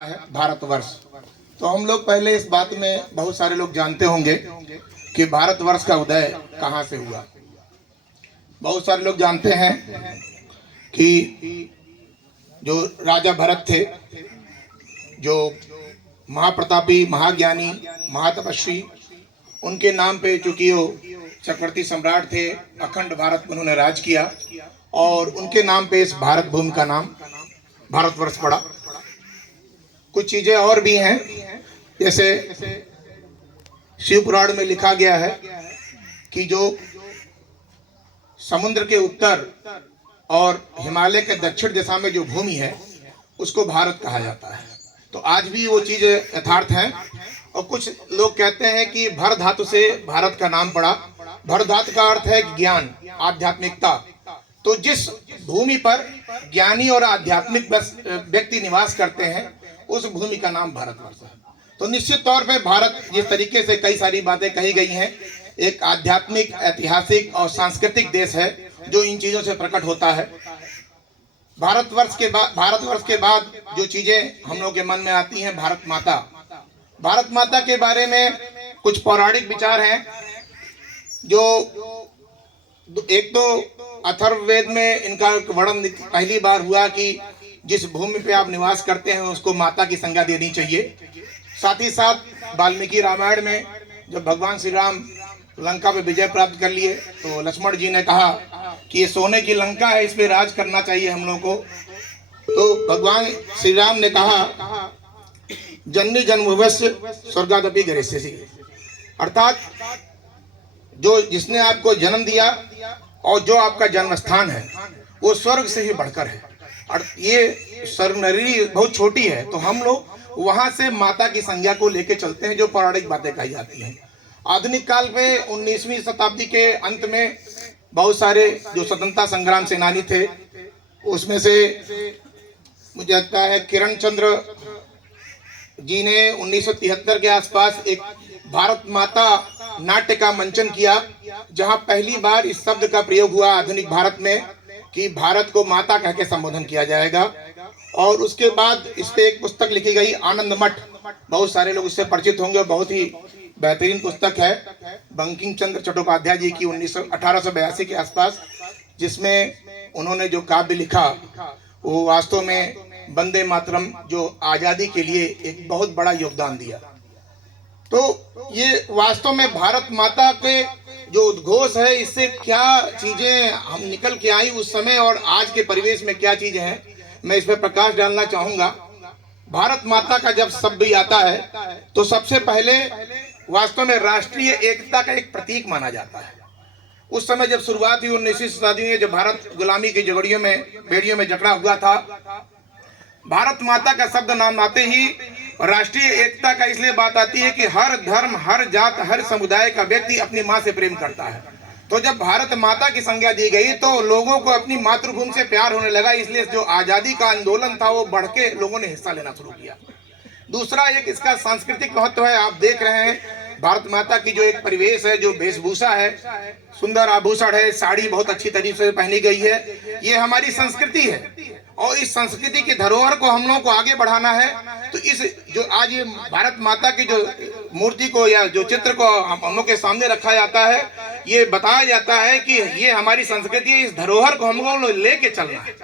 है भारतवर्ष। तो हम लोग पहले इस बात में बहुत सारे लोग जानते होंगे कि भारतवर्ष का उदय कहाँ से हुआ। बहुत सारे लोग जानते हैं कि जो राजा भरत थे, जो महाप्रतापी, महाज्ञानी, महातपस्वी, उनके नाम पे चूंकि वो चक्रवर्ती सम्राट थे, अखंड भारत में उन्होंने राज किया और उनके नाम पे इस भारत भूमि का नाम भारतवर्ष पड़ा। कुछ चीजें और भी हैं, जैसे शिव पुराण में लिखा गया है कि जो समुद्र के उत्तर और हिमालय के दक्षिण दिशा में जो भूमि है उसको भारत कहा जाता है। तो आज भी वो चीज यथार्थ है। और कुछ लोग कहते हैं कि भर धातु से भारत का नाम पड़ा। भर धातु का अर्थ है ज्ञान, आध्यात्मिकता। तो जिस भूमि पर ज्ञानी और आध्यात्मिक व्यक्ति निवास करते हैं उस भूमि का नाम भारतवर्ष है। तो निश्चित तौर पे भारत, जिस तरीके से कई सारी बातें कही गई हैं, एक आध्यात्मिक, ऐतिहासिक और सांस्कृतिक देश है जो इन चीजों से प्रकट होता है। भारतवर्ष के बाद जो चीजें हम लोग के मन में आती हैं, भारत माता। भारत माता के बारे में कुछ पौराणिक विचार हैं। जो एक तो अथर्ववेद में इनका वर्णन पहली बार हुआ कि जिस भूमि पे आप निवास करते हैं उसको माता की संज्ञा देनी चाहिए। साथ ही साथ वाल्मीकि रामायण में जब भगवान श्री राम लंका पे विजय प्राप्त कर लिए तो लक्ष्मण जी ने कहा कि ये सोने की लंका है, इस पे राज करना चाहिए हम लोग को। तो भगवान श्री राम ने कहा जननी जन्मभूमिश्च स्वर्गादपि गरीयसी, अर्थात जो जिसने आपको जन्म दिया और जो आपका जन्म स्थान है वो स्वर्ग से ही बढ़कर है। और ये स्वर्गनगरी बहुत छोटी है, तो हम लोग वहां से माता की संज्ञा को लेके चलते हैं, जो पौराणिक बातें कही जाती हैं। आधुनिक काल पे 19वीं शताब्दी के अंत में बहुत सारे जो स्वतंत्रता संग्राम सेनानी थे, उसमें से मुझे लगता है किरण चंद्र जी ने 1973 के आसपास एक भारत माता नाट्य का मंचन किया, जहां पहली बार इस शब्द का प्रयोग हुआ आधुनिक भारत में कि भारत को माता कह के संबोधन किया जाएगा। और उसके बाद इस पे एक पुस्तक लिखी गई, आनंद मठ। बहुत सारे लोग इससे परिचित होंगे, बहुत ही बेहतरीन पुस्तक है बंकिम चंद्र चट्टोपाध्याय जी की 1882 के आसपास, जिसमें उन्होंने जो काव्य लिखा वो वास्तव में वंदे मातरम, जो आजादी के लिए एक बहुत बड़ा योगदान दिया। तो ये वास्तव में भारत माता के जो उद्घोष है, इससे क्या चीजें हम निकल के आई उस समय और आज के परिवेश में क्या चीजें हैं, मैं इस पर प्रकाश डालना चाहूंगा। भारत माता का जब शब्द भी आता है तो सबसे पहले वास्तव में राष्ट्रीय एकता का एक प्रतीक माना जाता है। उस समय जब शुरुआत हुई 19वीं शताब्दी में, जब भारत गुलामी की बेड़ियों में जकड़ा हुआ था, भारत माता का शब्द नाम आते ही राष्ट्रीय एकता का इसलिए बात आती है कि हर धर्म, हर जात, हर समुदाय का व्यक्ति अपनी माँ से प्रेम करता है। तो जब भारत माता की संज्ञा दी गई तो लोगों को अपनी मातृभूमि से प्यार होने लगा, इसलिए जो आजादी का आंदोलन था वो बढ़ के लोगों ने हिस्सा लेना शुरू किया। दूसरा एक इसका सांस्कृतिक महत्व है। आप देख रहे हैं भारत माता की जो एक परिवेश है, जो वेशभूषा है, सुंदर आभूषण है, साड़ी बहुत अच्छी तरीके से पहनी गई है, ये हमारी संस्कृति है। और इस संस्कृति की धरोहर को हम लोगों को आगे बढ़ाना है। तो इस जो आज ये भारत माता की जो मूर्ति को या जो चित्र को हम लोग के सामने रखा जाता है, ये बताया जाता है कि ये हमारी संस्कृति है, इस धरोहर को हम लोग लेके चलना है।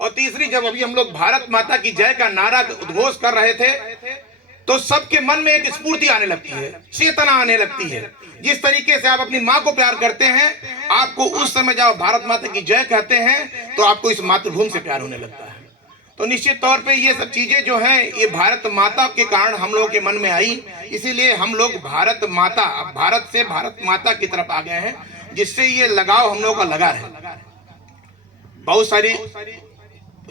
और तीसरी, जब अभी हम लोग भारत माता की जय का नारा उद्घोष कर रहे थे तो सबके मन में एक स्फूर्ति आने लगती है, चेतना आने लगती है। जिस तरीके से आप अपनी माँ को प्यार करते हैं, आपको उस समय जब आप भारत माता की जय कहते हैं तो आपको इस मातृभूमि से प्यार होने लगता है। तो निश्चित तौर पे ये सब चीजें जो हैं, ये भारत माता के कारण हम लोगों के मन में आई, इसीलिए हम लोग भारत माता, भारत से भारत माता की तरफ आ गए हैं, जिससे ये लगाव हम लोगों का लगा रहे। बहुत सारी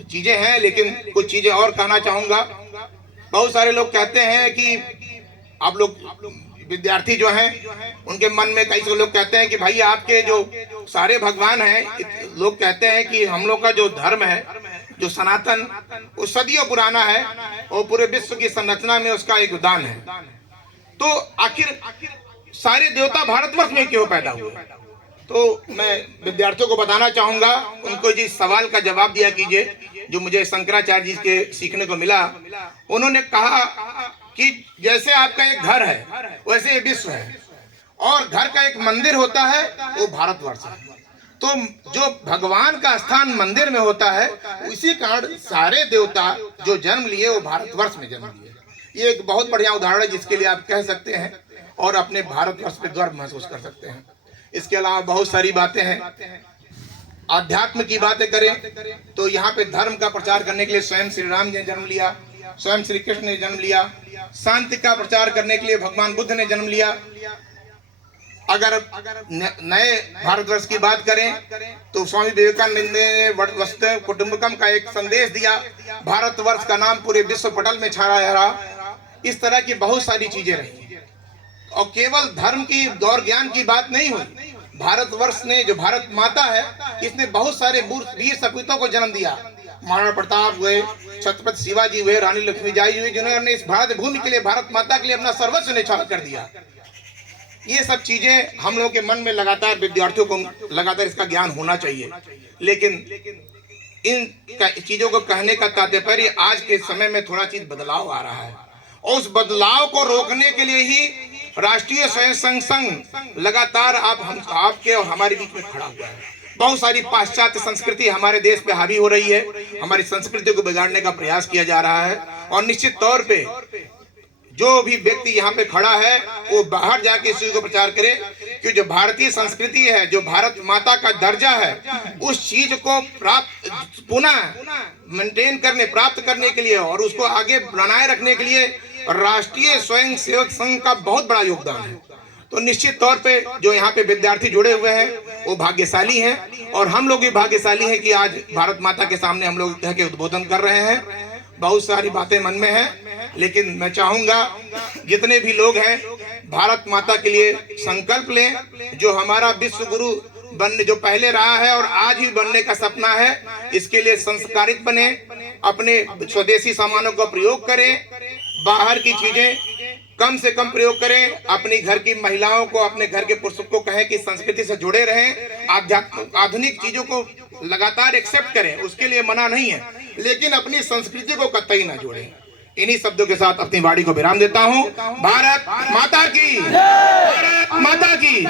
चीजें हैं, लेकिन कुछ चीजें और कहना चाहूंगा। बहुत सारे लोग कहते हैं कि आप लोग विद्यार्थी जो हैं उनके मन में कई लोग कहते हैं कि भाई आपके जो सारे भगवान हैं, लोग कहते हैं कि हम लोग का जो धर्म है, जो सनातन, वो सदियों पुराना है और पूरे विश्व की संरचना में उसका एक योगदान है। तो आखिर सारे देवता भारतवर्ष में क्यों पैदा हुए? तो मैं विद्यार्थियों को बताना चाहूंगा, उनको जिस सवाल का जवाब दिया कीजिए जो मुझे शंकराचार्य जी के सीखने को मिला। उन्होंने कहा कि जैसे आपका एक घर है वैसे ये विश्व है, और घर का एक मंदिर होता है वो भारतवर्ष है। तो जो भगवान का स्थान मंदिर में होता है, उसी कारण सारे देवता जो जन्म लिए वो भारतवर्ष में जन्म लिए। ये एक बहुत बढ़िया उदाहरण है जिसके लिए आप कह सकते हैं और अपने भारतवर्ष पे गर्व महसूस कर सकते हैं। इसके अलावा बहुत सारी बातें हैं। आध्यात्म की बातें करें तो यहाँ पे धर्म का प्रचार करने के लिए स्वयं श्री राम ने जन्म लिया, स्वयं श्री कृष्ण ने जन्म लिया। शांति का प्रचार करने के लिए भगवान बुद्ध ने जन्म लिया। अगर नए भारतवर्ष की बात करें तो स्वामी विवेकानंद ने वसुधैव कुटुंबकम का एक संदेश दिया। भारतवर्ष का नाम पूरे विश्व पटल में छाया रहा। इस तरह की बहुत सारी चीजें रही, और केवल धर्म की और ज्ञान की बात नहीं हुई। भारतवर्ष ने, जो भारत माता है, इसने बहुत सारे वीर सपूतों को जन्म दिया। महाराणा प्रताप हुए, छत्रपति शिवाजी हुए, रानी लक्ष्मीबाई हुई, जिन्होंने इस भारत भूमि के लिए, भारत माता के लिए अपना सर्वस्व न्यौछावर कर दिया। ये सब चीजें हम लोगों के मन में लगातार, विद्यार्थियों को लगातार इसका ज्ञान होना चाहिए। लेकिन इन चीजों को कहने का तात्पर्य आज के समय में थोड़ा चीज बदलाव आ रहा है, और उस बदलाव को रोकने के लिए ही राष्ट्रीय स्वयं संघ लगातार आपके और हमारे बीच में खड़ा हुआ है। बहुत सारी पाश्चात्य संस्कृति हमारे देश पे हावी हो रही है, हमारी संस्कृति को बिगाड़ने का प्रयास किया जा रहा है। और निश्चित तौर पे जो भी व्यक्ति यहाँ पे खड़ा है वो बाहर जाके इस चीज को प्रचार करे कि जो भारतीय संस्कृति है, जो भारत माता का दर्जा है, उस चीज को प्राप्त पुनः मेंटेन करने, प्राप्त करने के लिए और उसको आगे बनाए रखने के लिए राष्ट्रीय स्वयं सेवक संघ का बहुत बड़ा योगदान है। तो निश्चित तौर पे जो यहाँ पे विद्यार्थी जुड़े हुए हैं वो भाग्यशाली हैं, और हम लोग भी भाग्यशाली हैं कि आज भारत माता के सामने हम लोग कह के उद्बोधन कर रहे हैं। बहुत सारी बातें मन में हैं, लेकिन मैं चाहूंगा जितने भी लोग हैं भारत माता के लिए संकल्प लें। जो हमारा विश्व गुरु बनने, जो पहले रहा है और आज भी बनने का सपना है, इसके लिए संस्कारित बने, अपने स्वदेशी सामानों का प्रयोग करें, बाहर की चीजें कम से कम प्रयोग करें। अपनी घर की महिलाओं को, अपने घर के पुरुषों को कहें कि संस्कृति से जुड़े रहें, आधुनिक चीजों को लगातार एक्सेप्ट करें, उसके लिए मना नहीं है, लेकिन अपनी संस्कृति को कतई ना जोड़ें। इन्हीं शब्दों के साथ अपनी वाणी को विराम देता हूं। भारत माता की, भारत माता की।